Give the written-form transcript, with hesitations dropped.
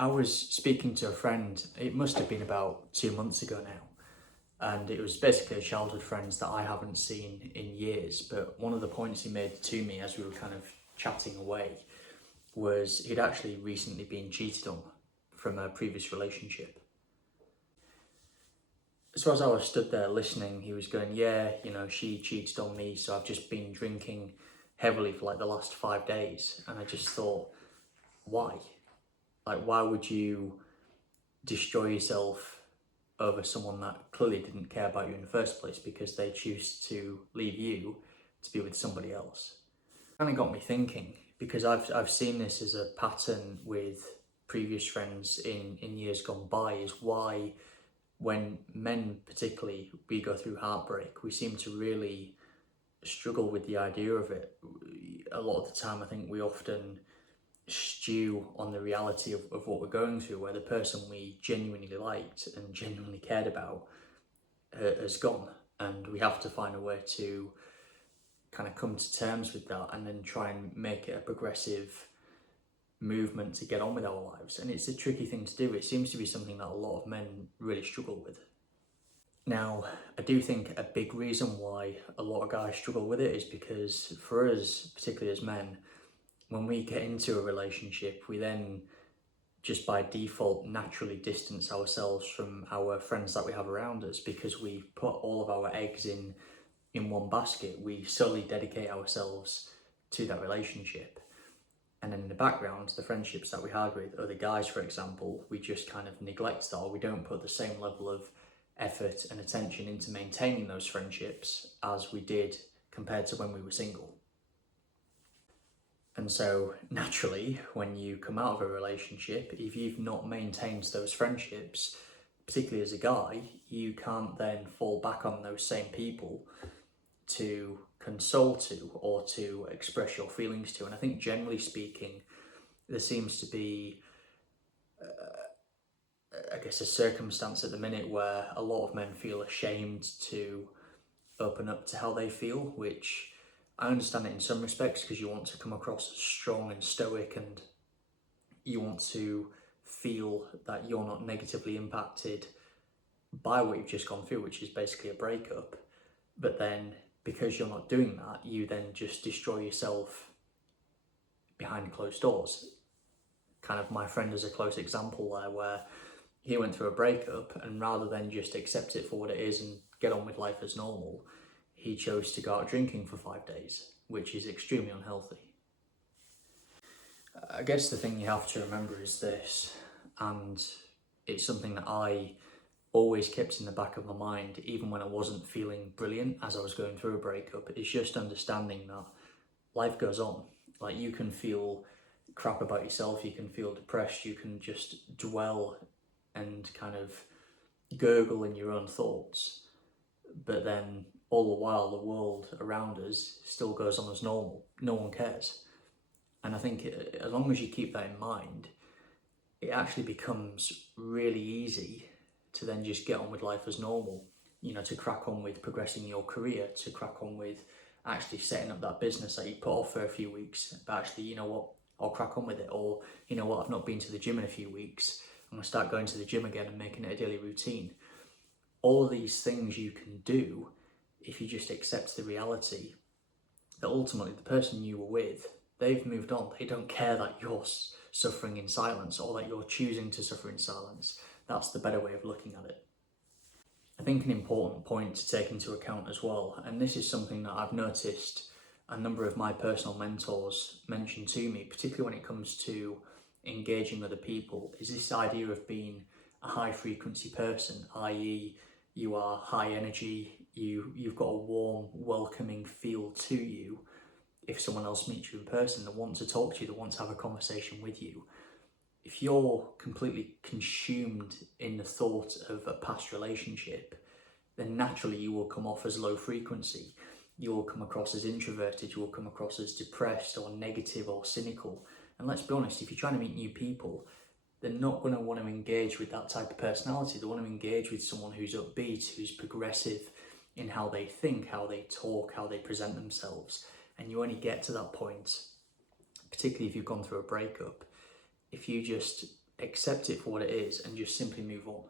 I was speaking to a friend, it must have been about 2 months ago now, and it was basically a childhood friend that I haven't seen in years. But one of the points he made to me as we were kind of chatting away was he'd actually recently been cheated on from a previous relationship. So as I was stood there listening, he was going, yeah, she cheated on me, so I've just been drinking heavily for like the last 5 days. And I just thought, why? Like, why would you destroy yourself over someone that clearly didn't care about you in the first place because they choose to leave you to be with somebody else? Kind of got me thinking, because I've seen this as a pattern with previous friends in years gone by, is why when men particularly, we go through heartbreak, we seem to really struggle with the idea of it. A lot of the time I think we often stew on the reality of what we're going through, where the person we genuinely liked and genuinely cared about has gone, and we have to find a way to kind of come to terms with that and then try and make it a progressive movement to get on with our lives. And it's a tricky thing to do. It seems to be something that a lot of men really struggle with. Now, I do think a big reason why a lot of guys struggle with it is because for us, particularly as men, when we get into a relationship, we then just by default naturally distance ourselves from our friends that we have around us, because we put all of our eggs in one basket. We solely dedicate ourselves to that relationship. And then in the background, the friendships that we had with other guys, for example, we just kind of neglect that, or we don't put the same level of effort and attention into maintaining those friendships as we did compared to when we were single. And so naturally, when you come out of a relationship, if you've not maintained those friendships, particularly as a guy, you can't then fall back on those same people to console to or to express your feelings to. And I think generally speaking, there seems to be, I guess, a circumstance at the minute where a lot of men feel ashamed to open up to how they feel, which I understand it in some respects, because you want to come across as strong and stoic, and you want to feel that you're not negatively impacted by what you've just gone through, which is basically a breakup. But then because you're not doing that, you then just destroy yourself behind closed doors. Kind of my friend is a close example there, where he went through a breakup, and rather than just accept it for what it is and get on with life as normal, he chose to go out drinking for 5 days, which is extremely unhealthy. I guess the thing you have to remember is this, and it's something that I always kept in the back of my mind, even when I wasn't feeling brilliant as I was going through a breakup, is just understanding that life goes on. Like, you can feel crap about yourself, you can feel depressed, you can just dwell and kind of gurgle in your own thoughts, but then all the while the world around us still goes on as normal. No one cares. And I think as long as you keep that in mind, it actually becomes really easy to then just get on with life as normal, to crack on with progressing your career, to crack on with actually setting up that business that you put off for a few weeks, but actually, you know what, I'll crack on with it. Or, you know what, I've not been to the gym in a few weeks, I'm gonna start going to the gym again and making it a daily routine. All of these things you can do if you just accept the reality that ultimately the person you were with, they've moved on. They don't care that you're suffering in silence, or that you're choosing to suffer in silence. That's the better way of looking at it. I think an important point to take into account as well, and this is something that I've noticed a number of my personal mentors mention to me, particularly when it comes to engaging other people, is this idea of being a high frequency person, i.e. you are high energy, you've got a warm, welcoming feel to you. If someone else meets you in person, they want to talk to you, they want to have a conversation with you. If you're completely consumed in the thought of a past relationship, then naturally you will come off as low frequency. You will come across as introverted, you will come across as depressed or negative or cynical. And let's be honest, if you're trying to meet new people, they're not going to want to engage with that type of personality. They want to engage with someone who's upbeat, who's progressive in how they think, how they talk, how they present themselves. And you only get to that point, particularly if you've gone through a breakup, if you just accept it for what it is and just simply move on.